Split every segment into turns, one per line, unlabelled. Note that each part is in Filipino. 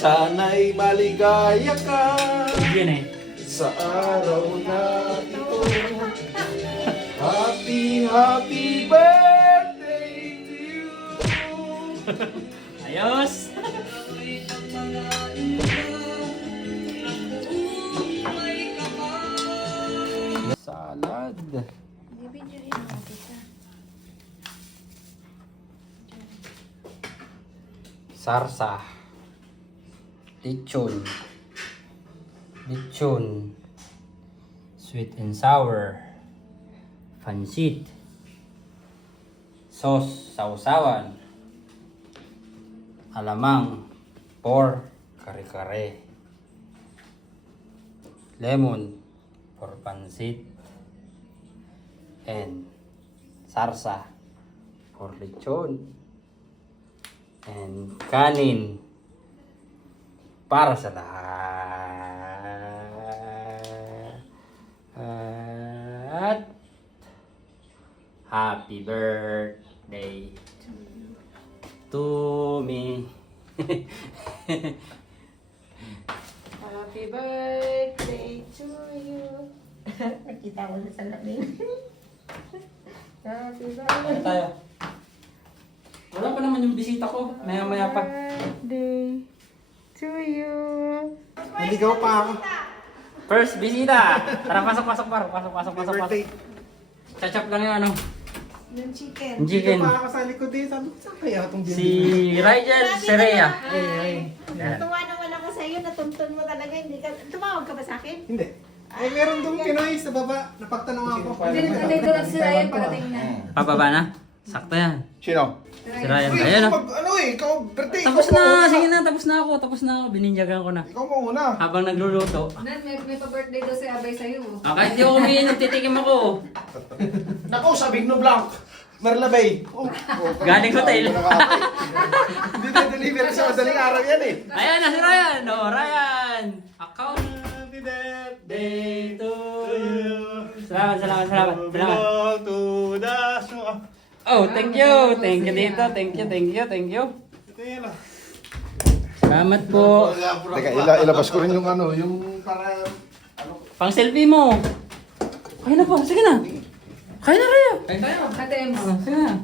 Sana'y maligaya ka
Yun eh.
sa araw na ito. Happy, happy birthday to you.
Ayos! Salad.
Bibidyohin mo kita.
Sarsa. Lechon. Lechon. Sweet and sour. Pansit. Sauce, sausawan. Alamang. Por. Kare-kare. Lemon. For pansit. And sarsa. For lechon and kanin para sa lahat. At happy birthday to me.
Happy birthday to you. Nakita ko sa salamin. Happy
Ano
birthday.
tayo? Wala pa naman yung bisita ko. Maya maya pa.
Birthday to you.
Naligaw pa ako.
First bisita. Tara pasok pasok par. Pasok pasok pasok pasok.
birthday.
Chachap lang yung ano.
Yung chicken.
Yung chicken.
Naligaw pa ako sa likod eh. Sabi ko, saan kaya itong
Si Rigel Serea.
Ay,
Yan.
Natuwa naman ako sa'yo. Natuntun mo talaga. Hindi ka... Tumawag ka ba sa akin?
Hindi. Eh, meron dong Pinoy sa baba. Napagtanong ako.
Dito lang si Ryan parating na.
Pababa na? Sakto yan.
Sino?
Si Ryan.
Uy,
Ayan o.
mag- ano eh, ikaw, birthday.
Tapos
ikaw
na,
mauna.
sige na, tapos na ako, tapos na ako, bininjagan ko na.
Ikaw mauna.
Habang nagluluto.
Nan, may, may pa-birthday daw si Abay sa'yo.
Ah, kahit di ako kumiin, titikim ako.
Nako, sa Bigno Blanc. Merla Bay. Oh, oh,
Galing hotel.
Hindi na deliver sa madaling araw yan eh.
Ayan na si Ryan! Oh, Ryan! Account
Happy birthday
day to
you.
Salamat, salamat, salamat. Salamat.
to the show.
Oh, thank you. Thank you dito. Thank you, thank you, thank you.
Ito yan ah.
Salamat po.
Teka, ila ilabas ko rin yung ano, yung para... Ano?
Pang selfie mo. Kaya na po. Sige na. Kaya na Raya.
Ate Ems,
Oh, sige na.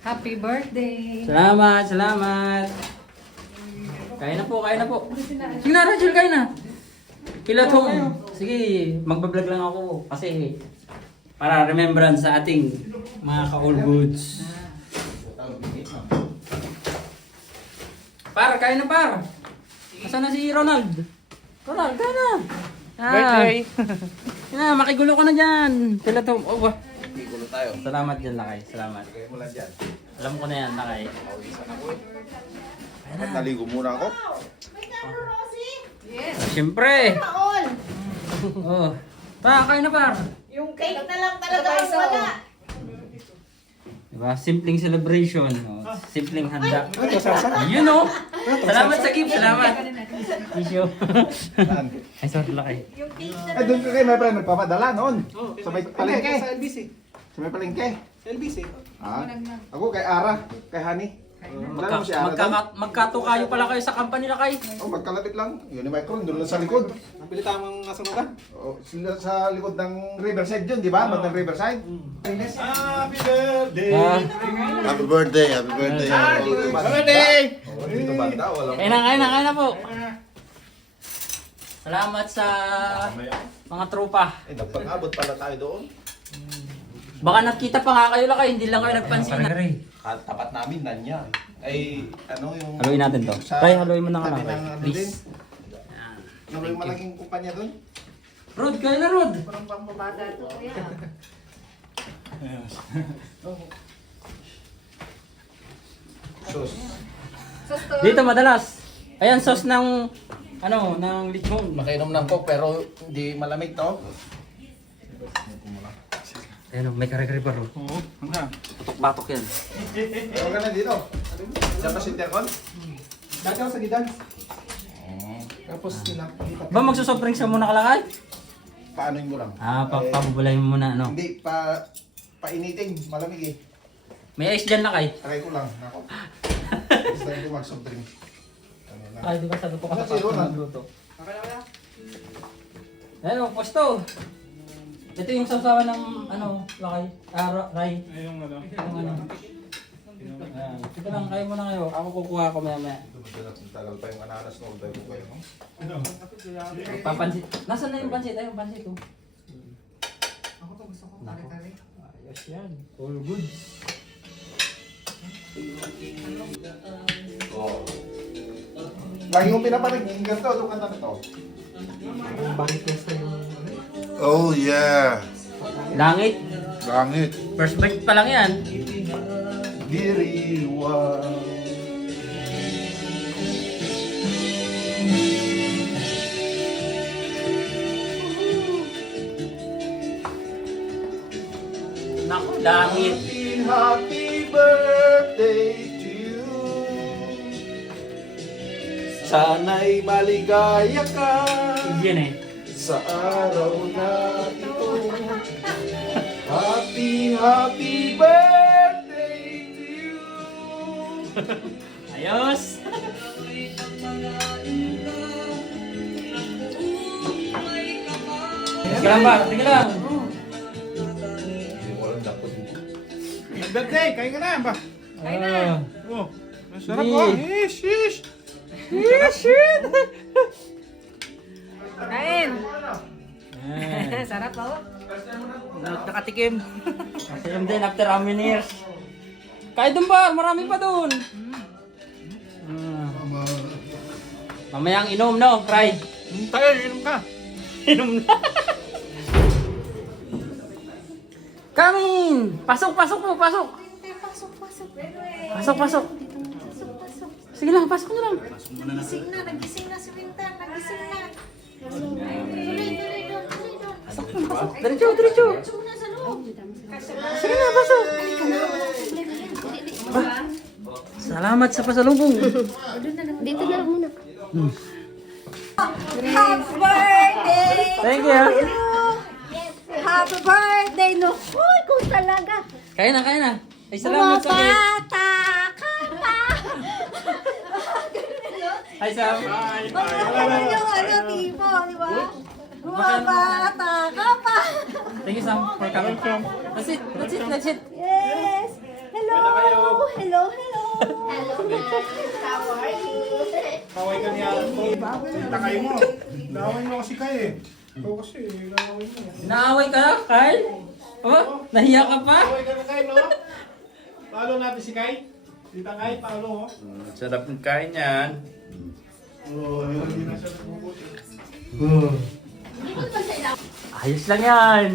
happy birthday.
Salamat, salamat. Kaya na po, kaya na po. Sige na, Rachel, kaya na. Kilat home. Sige, magbablog lang ako kasi para remembrance sa ating mga ka-all goods. Par, kaya na par. Nasaan na si Ronald? Ronald, kaya na. Ah. Birthday. Kaya na, makigulo ka na dyan. Kilat home. Oh, wah.
Igulo tayo.
Salamat dyan, Lakay. Salamat.
Lagay mo lang dyan.
Alam ko na yan, Lakay.
Pawisan ako eh. At naligo muna ako.
Yes.
Siyempre.
Paol.
Oh. Pa, kain na par.
Yung cake na lang talaga ang wala.
Diba? Simpleng celebration. Oh. Simpleng handa. Yun oh. Salamat sa gift. Salamat. Tissue.
Saan?
Ay, sorry lakay.
Yung cake na
Eh, doon ka kay may friend nagpapadala noon. Sa may palengke.
Sa LBC.
Sa may palengke.
Sa LBC.
Ah. Ako kay Ara, kay Hani.
Magka, magka, magkato kayo pala kayo sa company lakay.
Oh, magkalapit lang. Yun yung micron, doon lang sa likod.
Nabili tamang nasunugan.
Oh, sila sa likod ng Riverside yun, di ba? Bandang Riverside. Happy birthday!
Ah,
Happy birthday, happy birthday.
Happy birthday! Oh, dito banda, walang...
kain na, kain na, kain na po. Salamat sa mga tropa.
Eh, nagpang-abot pala tayo doon.
Baka nakita pa nga kayo lakay, hindi lang kayo nagpansin
Ka- Tapat namin, nanya. Ay, ano yung...
Haluin natin to.
Sa-
Tay, haluin mo na nga
tabi
lang.
ng ano
Please.
din. Yung malaking kumpanya doon?
Rod, kayo na Rod.
Parang pambabaga to. Kuya.
Sus.
Sos to.
Dito madalas. Ayan, sauce ng, ano, ng lechon.
Makainom ng coke pero hindi malamig to.
Ayan, may kare-kare pa Rod.
Oo. Hanggang.
Batok yan.
Ewan ka na dito. Sa pa intercon?
Dati ako sa Gidan. Tapos pinapalipat.
Ba magsusobrang siya muna kalakay?
Paano mo lang?
Ah, pa
Eh,
pabubulayin mo muna, ano?
Hindi, pa painiting, malamig eh.
May ice dyan lakay.
Try ko lang. Ako. Gusto ko mag-soft drink.
Ay, di ba sabi ko
Ano,
kasi
zero na?
magluto. Ayan o, posto. Ito yung sasawa ng ano, lakay. Ah, ra- ray.
Ayun ano.
Yung ano. Ayan. Ito lang, kayo muna kayo. Ako kukuha ko maya maya.
Tagal pa yung ananas no, tayo ko kayo. no?
Papansit. Nasaan na yung pansit? Ayun, pansit oh.
Ako to gusto ko. Kare-kare.
Ayos yan. All good.
Lagi kong pinapanaginggan to, itong kanta na to.
Bakit gusto yung...
Oh yeah.
Langit.
Langit.
First bite pa lang yan.
Diriwa.
Naku, langit.
Happy, happy birthday to you. Sana'y maligaya ka
Yan eh.
Sa araw na ito. Happy, happy birthday to you.
Ayos. Sige lang ba? Sige lang.
Birthday, kain ka na ba?
Ah.
Oh, masarap
Hindi.
oh. Ish, ish.
Kain!
Ayan.
Sarap oh.
Nakatikim. Nakatikim din after how many years. Kahit doon ba? Marami pa doon. Ah. Mamayang inom, no? Fry.
Hmm, Tayo, inom ka.
Inom na. Kamin! Pasok, pasok po, pasok.
Pasok, pasok.
Pasok, pasok.
Pasok, pasok.
Sige lang, pasok na lang.
Nagising na, nagising na si Winter, nagising na.
Pasok na, pasok. Diretso, diretso. Sige na, pasok.
Dili.
Salamat sa pasalubong.
Dito na lang muna.
Happy birthday!
Thank you.
Happy birthday! No, Uy, kung talaga.
Kaya na, kaya na. Ay, salamat sa cake.
Bata ka pa!
Hi, Sam.
Ano yung ano, tipo, di ba? Bumabata ka pa!
Thank you, Sam, for coming. That's it, that's it, that's it.
Yes! Hello! Hello, hello!
Kaway ka niya. Takay mo. Laway mo kasi kay eh. Ikaw kasi, laway mo.
Naaway ka, Kyle? Oh, nahiya ka pa?
Kaway ka na kay, no? Palo natin si Kai. Tita Kai, palo, oh.
Sarap ng kain yan.
Oh, hindi na siya nagbubuti.
Ayos lang yan.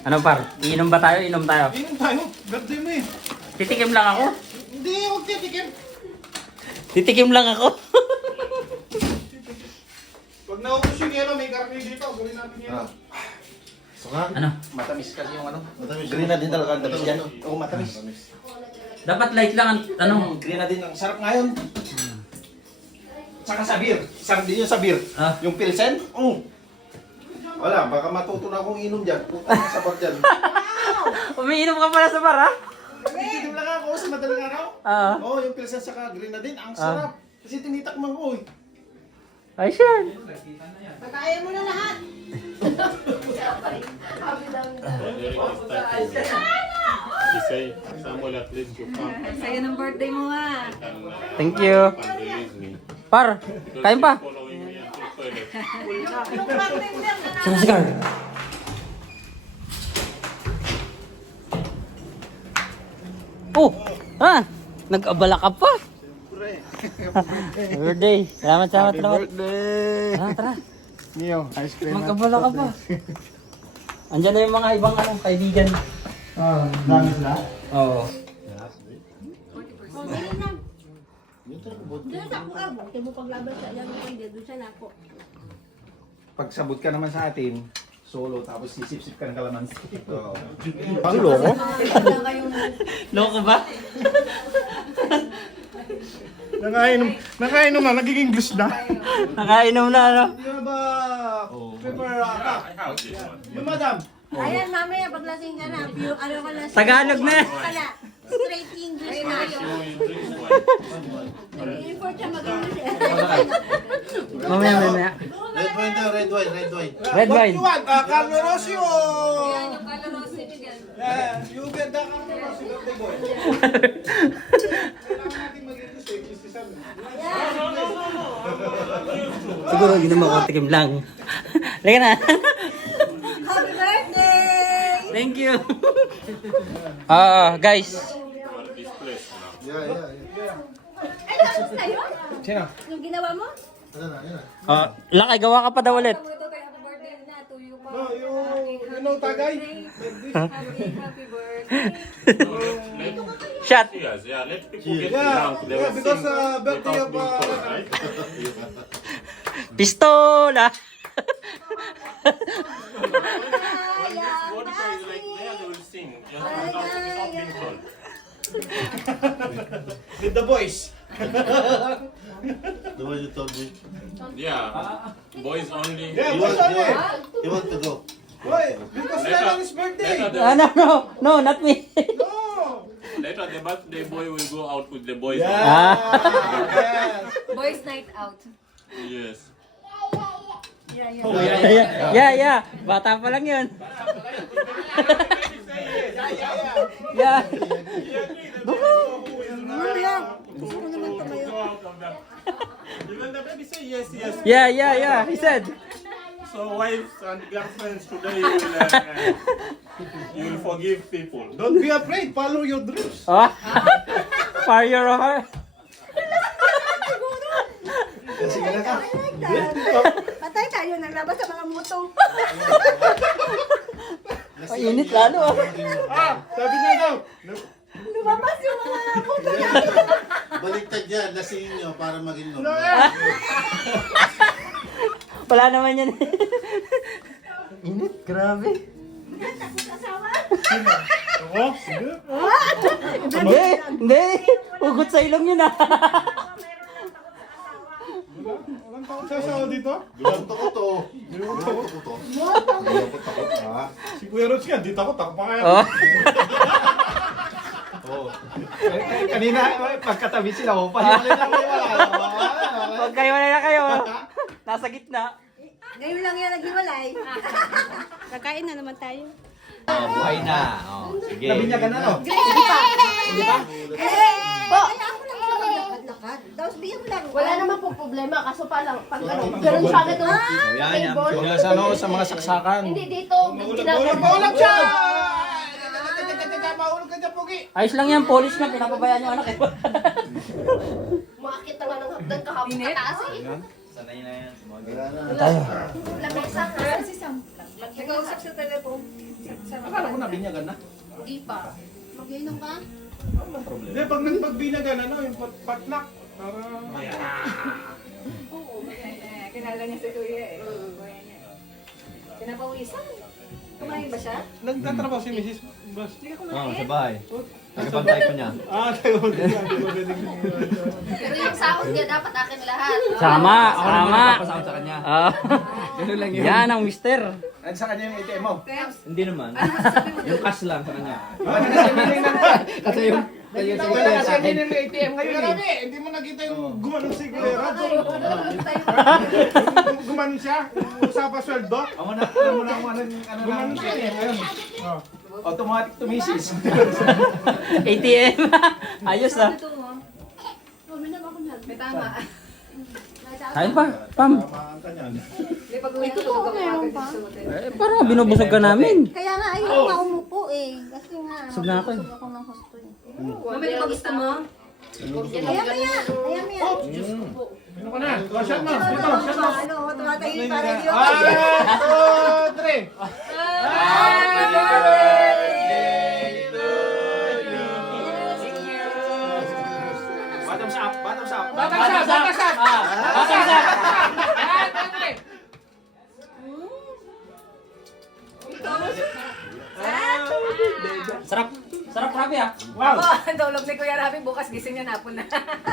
Ano par? Iinom ba tayo? Inom tayo.
Inom tayo. Birthday mo eh.
Titikim lang ako.
Hindi, huwag titikim.
Titikim lang ako.
Pag naubos yung yelo, may karne dito. Gawin natin yelo.
So nga,
ano?
matamis kasi yung ano.
Matamis.
Green na din talaga ang tamis yan. Oo, matamis.
Dapat light lang ang ano.
Green na din ang sarap ngayon. Saka sa beer. Sarap din yung sa beer.
Ah.
Yung pilsen, mm. Wala, baka matuto na akong inom dyan. Puta ka sa bar dyan.
Umiinom ka pala sa bar, ha?
Nagtitim lang ako sa madaling araw.
Ah.
Oo, yung pilsen saka green na din. Ang sarap. Kasi tinitakman ko eh.
Ayos yan.
Pagkaya mo na lahat.
Isay, Samuel at least you come
Saya ng birthday mo ah.
Thank you. Par, kain pa.
Following me until toilet.
Sama si Carl. Oh, ah, nag-abala ka pa. birthday. Salamat, salamat, salamat.
birthday!
Tara, tara.
Neo, ice cream.
Mag-abala ka pa. Andiyan na yung mga ibang ano, kaibigan.
Ah, dami sila.
Oo.
Doon sa ako abo. Kaya mo paglaban sa ilang pwede. Doon siya na ako.
Pag sabot ka naman sa atin, solo, tapos sisip-sip ka ng kalamansi. Oo.
Loko ba?
Nakainom, nakainom na, nagiging blues na.
Nakainom na, ano?
Yung ba, pepper ata? Yung madam.
Ayan, mamaya paglasing ka na. Ano ka na.
Tagalog na.
Ka na.
Straight English na yun.
You.
Import siya mag-English eh.
Mamaya, mamaya.
Red wine daw, red wine, red wine.
Red wine.
want? Uh, Carlo Rossi o...
Yan yung rose yan.
Yeah, you get the Carlo Rossi, birthday boy. Kailangan natin mag-English English is ano.
Siguro yun naman kontikim lang. Lika na.
Happy birthday!
Thank you. Ah, guys.
This.
Yeah, yeah, yeah.
Ay, tapos na yun?
Sino?
Yung ginawa mo?
Ano na, ano na.
Ah, lakay gawa ka pa daw ulit.
Ito kay happy birthday na to you pa.
No, you, you know Tagay?
Happy, happy birthday.
Shot.
Cheers, yeah, let people get
Yeah,
drunk. They
yeah, because, uh, birthday
without
of,
being
uh,
told, right?
Pistola.
What if I like there, they will sing just without, without being told.
With the boys.
The one you told me.
Yeah, boys only.
Yeah,
You
boys
want, you
only.
want, you want to go.
Why? Because
Later-
Leland's birthday.
Later the,
Ah, no, no. No, not me.
No.
later the birthday boy will go out with the boys.
Yeah. Yes.
Boys night out.
Yes.
yeah, yeah, yeah, yeah. Bata pa lang yun. Yeah.
Gusto ko naman tumayo.
Even the baby say yes, yes.
Yeah, yeah, yeah. He said.
So wives and girlfriends today you will, uh, you will forgive people.
Don't be afraid. Follow your dreams.
Oh. Fire your heart.
Sige na ka.
Patay tayo ng labas sa mga moto.
Mainit lalo.
Ah, sabi niya daw.
Lumabas yung mga moto niya.
Baliktad yan, lasingin nyo para maging
No,
normal.
Wala naman yan. Init, grabe.
Oo, sige.
Hindi, hindi. Ugot sa ilong yun ah.
Sasawa dito.
Bilang to ko to. Bilang to ko to. Bilang ko takot ha.
Si Kuya Rods nga, di takot. Ako pa kaya.
Oh.
Oo.
Eh, Kanina, eh, pagkatabi sila, oh, paliwalay na kayo.
Huwag kayo wala na kayo. Nasa gitna.
Ngayon lang yan naghiwalay. Kakain na naman tayo.
Buhay na. Oh, sige. Nabinyagan na, no?
Eh, kaya ako lang siya maglakad-lakad. Tapos mo lang.
Wala naman po problema, kaso pa lang, pag ano, ganun siya agad yung table.
Wala sa, no, sa mga saksakan.
Hindi dito.
Maulog siya! Maulog ka dyan, Pogi.
Ayos lang yan, polish na. Pinapabayaan yung anak eh.
Makakita nga ng hagdan kahapon kataas eh.
Wala na.
Lamesa ha?
Nag-uusap sa telephone.
Akala ko nabinyagan na.
Hindi pa.
Mag-inom ka?
Hindi, pag nagpagbinagan, ano, yung pat- patnak. Para...
Oo, eh, kilala niya si Kuya eh. Kuya niya. Pinapawisan. Kumain ba siya?
Nagtatrabaho si Mrs. Bas.
Oo, sa bahay. Tagapantay ko niya.
Ah. Magaling.
Pero yung sahod niya dapat akin lahat.
Sama, sama.
Pasakot sa kanya.
Ah.
Ganun lang yun.
Yan ang mister.
At sa kanya yung ATM mo. Hindi naman. Yung cash lang sa kanya.
Kasi
yung
Nakita mo na kasi hindi ng ATM ngayon Grabe, hindi mo nakita yung gumanon si Rods. Gumanon siya. Usapan sweldo.
Amo na, mo na ano yung ano
Gumanon
ng
siya.
ATM ngayon.
Oh.
Automatic tumisis.
ATM. Ayos ah.
Ito mo.
Uminom ako na.
May tama.
Kain pa, Pam.
Tulog ako
meron pa.
hotel.
Eh, parang binubusog ka namin.
Kaya nga ayaw na umupo eh. Kasi nga,
Busog na ako eh.
busog ako ng gusto eh.
Mamaya ba gusto mo?
Ayaw mo yan. Ayaw mo yan.
Ano ka na? Oh, shot mo. Ito, shot mo.
Ano, tumatayo para hindi ako.
One, two, three.
Bottoms up, bottoms up.
Bottoms up.
Sarap. Sarap grabe ah.
Wow.
Oh, ang tulog ni Kuya Rafi, bukas gising niya napon na.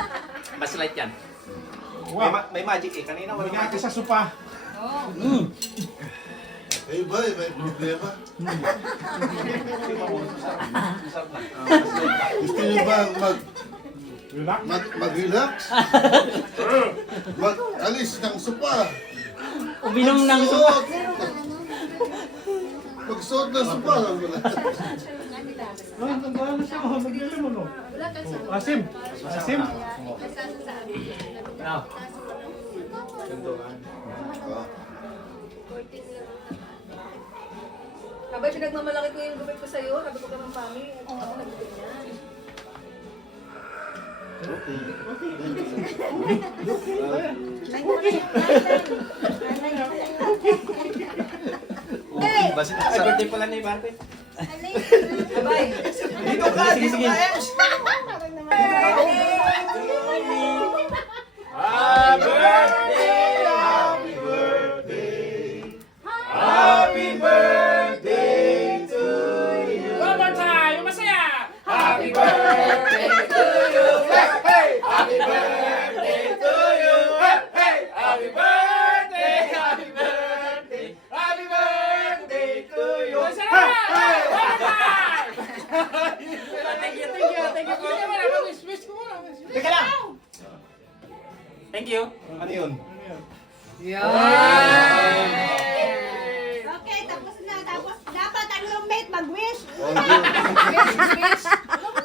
Mas light yan.
Wow.
May magic eh. Kanina wala
ka sa supa.
Oh.
Mm.
Ba, eh, may problema. Gusto niyo ba mag,
Relax.
mag, mag-relax? Mag-alis ng sopa?
Uminom ng supa.
Magsuot! Magsuot ng sopa.
Ay, tandaan na siya. Mag-ilim mo, no? Asim. Asim.
Habang pinagmamalaki ko yung gupit ko sa'yo, sabi ko ka ng mami, ako niya.
Hey!
Ay, birthday pala ni Barbie.
Bye!
Dito ka, dito ka, Ems.
Happy birthday! Hey! One more time! Thank you, thank you, thank you. Wish, wish ko muna.
Teka lang!
Thank you.
Ano yun?
Okay, tapos na. Tapos dapat ang roommate mag-wish.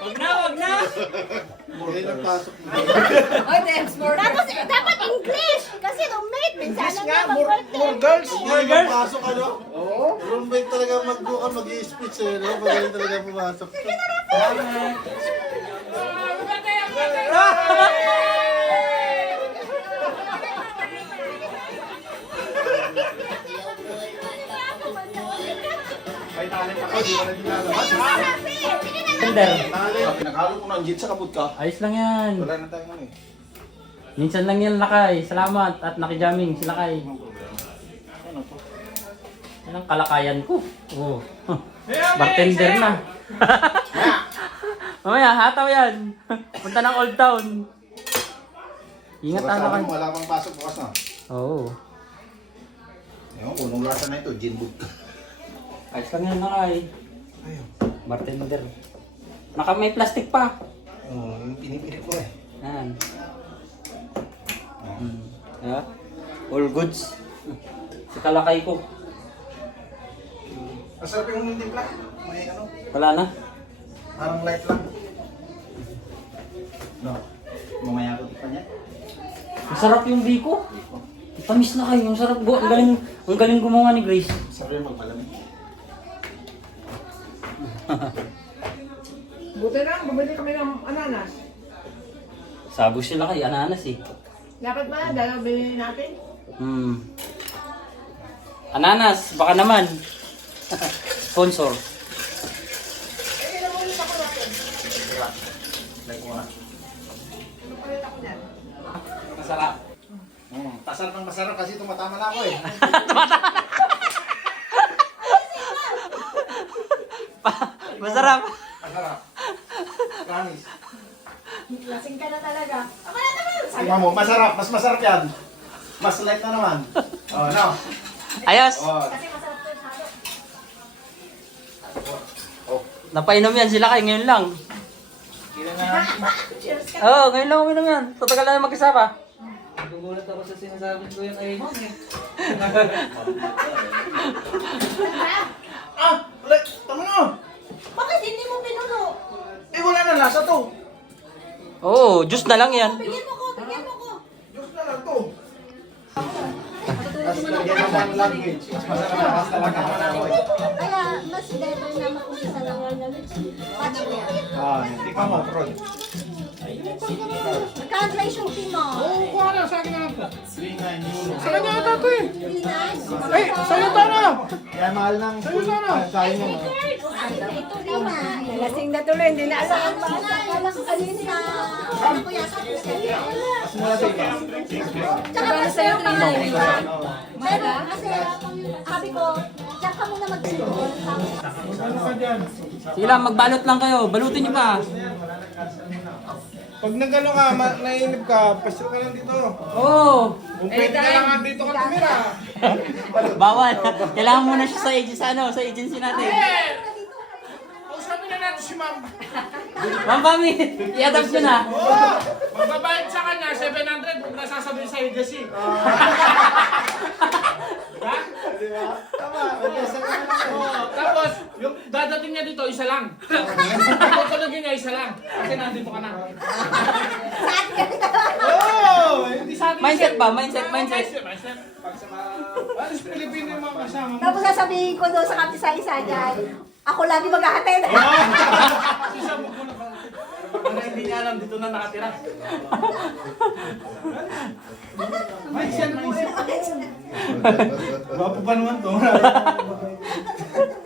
Wag na, wag na.
Hindi nagpasok mo.
Oy, Dems, more.
Tapos eh, dapat English. Kasi roommate, minsan lang nga mag-birthday.
girls!
Hindi nagpasok, ano? Oo. Roommate talaga magbuka mag-i-speech eh. No? Magaling talaga pumasok.
Tender.
Ah, Pinaghalo ko ng jeet sa kabut ka.
Ayos lang yan.
Wala na tayong ano eh.
Minsan lang yan lakay. Salamat at nakijaming si lakay. Yan ang kalakayan ko. Oh. Bartender na. Mamaya, hataw yan. Punta ng Old Town. Ingat ano
ano,
kayo.
wala pang pasok bukas na.
Oo.
Ewan ko, nung lasa na ito, gin boot ka.
Ayos lang yan lakay. Bartender. Naka may plastic pa.
Oo, yung pinipilit ko eh.
Yan. Hmm. Yeah. All goods. Si kalakay ko.
Masarap yung timpla. May ano,
Wala na.
parang light lang. No, mamaya ko tikpan yan.
Masarap yung biko. Tamis na kayo. Ang sarap. Bu- Ang galing, ang galing gumawa ni Grace.
Sarap yung magpalamig.
Buti na, bumili kami ng ananas.
Sabo sila kay ananas eh.
Dapat ba, dalaw bilhin natin?
Hmm. Ananas, baka naman. Sponsor.
Na.
Masarap.
Mm, tasar ng masarap kasi tumatama na ako eh.
Masarap.
Masarap. Promise.
Lasing ka na talaga.
Tingnan mo, masarap. Mas masarap yan. Mas light na naman. Oh, no.
Ayos.
Oh,
Kasi masarap to yung halo.
Napainom yan sila kay ngayon lang.
Cheers ka.
Oo, oh, ngayon lang uminom yan. Tatagal na mag-isama.
Nagugulat ako sa sinasabi ko yung kay Mom eh.
ah, like, tama na.
Bakit hindi mo pinuno?
Eh, wala na lasa to.
Oo, oh, juice na lang yan.
Bigyan mo ko, bigyan mo ko.
Diyos na lang to. Tapos lagyan mo ng language. Mas masarap na. Basta lang naman ako eh.
Kaya mas better na mag-umpisa ng Pati mo yan.
Ah, tikman mo, Prod.
Yung mo.
Oo, kuha na. Sa akin na ito.
3-9 euro.
Sa kanya ata ito eh.
Pinas.
Ay, sa'yo tama.
Kaya mahal ng. Sayang mo.
Ito lima.
Lasing na tuloy, hindi na alam.
Kala ko kanina. Ano ko yata?
Mas.
Tsaka mas sa'yo lima. Pero kasi sabi ko, tsaka ka muna mag-sigol.
Ano?
Sige lang, magbalot lang kayo. Balutin niyo pa.
Pag nagano ka, ma- nainip ka, pasyo ka lang dito.
Oo.
Kung pwede ka lang dito ka tumira.
Bawal. Kailangan muna siya sa agency, sa ano, sa agency natin.
Kausapin na natin si ma'am.
Ma'am Pami, i-adapt nyo na.
Magbabayad sa kanya, 700, kung nasasabihin sa agency. Ha? Oo, tapos, yung dadating niya dito, isa lang. Tutulogin niya, isa lang. Kasi nandito ka na. Oo! Hindi sa atin.
Mindset ba? Mindset,
mindset.
Pag sa mga, alis Pilipino yung mga kasama mo.
Tapos sasabihin ko doon sa kapisa-isa dyan, ako lagi maghahatid.
Sisa mo muna pa. Para hindi niya alam, dito na nakatira.
Mindset, mindset. Gwapo pa naman to.